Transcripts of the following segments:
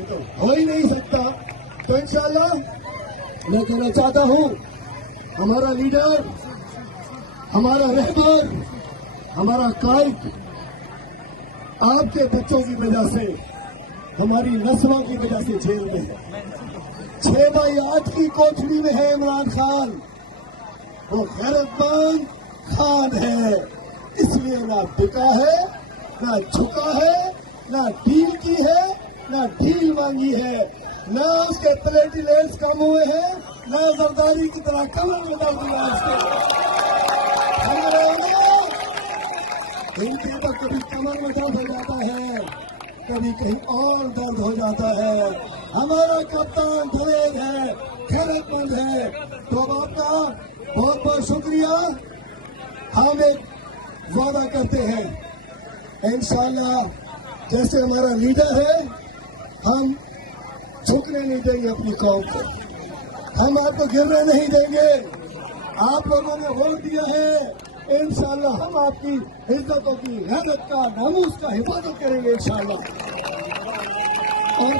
یہ تو ہو ہی نہیں سکتا. تو انشاءاللہ میں کہنا چاہتا ہوں ہمارا لیڈر، ہمارا رہبر، ہمارا قائد آپ کے بچوں کی وجہ سے، ہماری نسلوں کی وجہ سے جیل میں ہے. 6x8 کی کوٹھڑی میں ہے عمران خان. وہ غیرت مند خان ہے، اس لیے نہ بکا ہے، نہ جھکا ہے، نہ ڈیل کی ہے، نہ ڈھیل مانگی ہے، نہ اس کے پلیٹلیٹس کم ہوئے ہیں، نہ زرداری کی طرح کمر میں درد ہوا اس کے. ان کے تو کبھی کمر میں درد ہو جاتا ہے، کبھی کہیں اور درد ہو جاتا ہے. ہمارا کپتان دلیر ہے، غیرت مند ہے. تو اب آپ کا بہت بہت شکریہ. ہم ایک وعدہ کرتے ہیں انشاءاللہ جیسے ہمارا لیڈر ہے ہم جھکنے نہیں دیں گے اپنی قوم کو. ہم آپ کو گرنے نہیں دیں گے. آپ لوگوں نے ووٹ دیا ہے، انشاءاللہ ہم آپ کی عزتوں کی، غیرت کا، ناموس کا حفاظت کریں گے انشاءاللہ. اور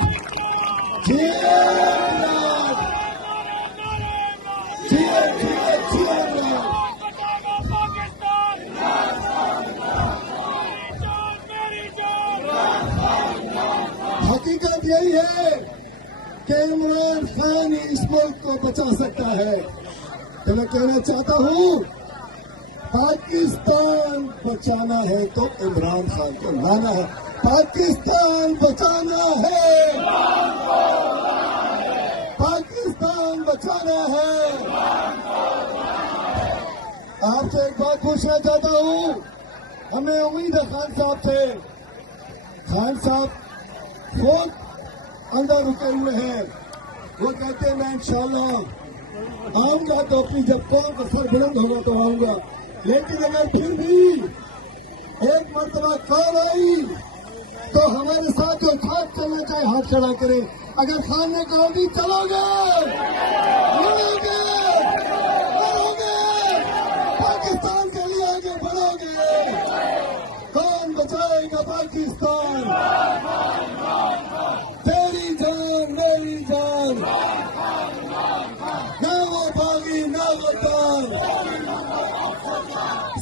حقیقت یہی ہے کہ عمران خان ہی اس ملک کو بچا سکتا ہے. تو میں کہنا چاہتا ہوں پاکستان بچانا ہے تو عمران خان کو لانا ہے. پاکستان بچانا ہے، پاکستان بچانا ہے. آپ سے ایک بات پوچھنا چاہتا ہوں. ہمیں امید ہے خان صاحب سے. خان صاحب خود اندر رکے ہوئے ہیں. وہ کہتے ہیں میں انشاءاللہ آؤں گا تو اپنی جب قوم کا سر بلند ہوگا تو آؤں گا. لیکن اگر پھر بھی ایک مرتبہ کال آئی تو ہمارے ساتھ جو ساتھ چلنا چاہے ہاتھ کھڑا کرے. اگر خان نے کہا بھی چلو گے، لڑو گے، لڑو گے، پاکستان کے لیے آگے بڑھو گے. کون بچائے گا پاکستان؟ تیری جان میری جان، نہ وہ باغی نہ غدار،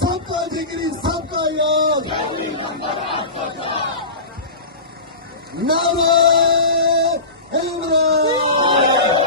سب کا جگری سب کا یار. نعرہ عمران.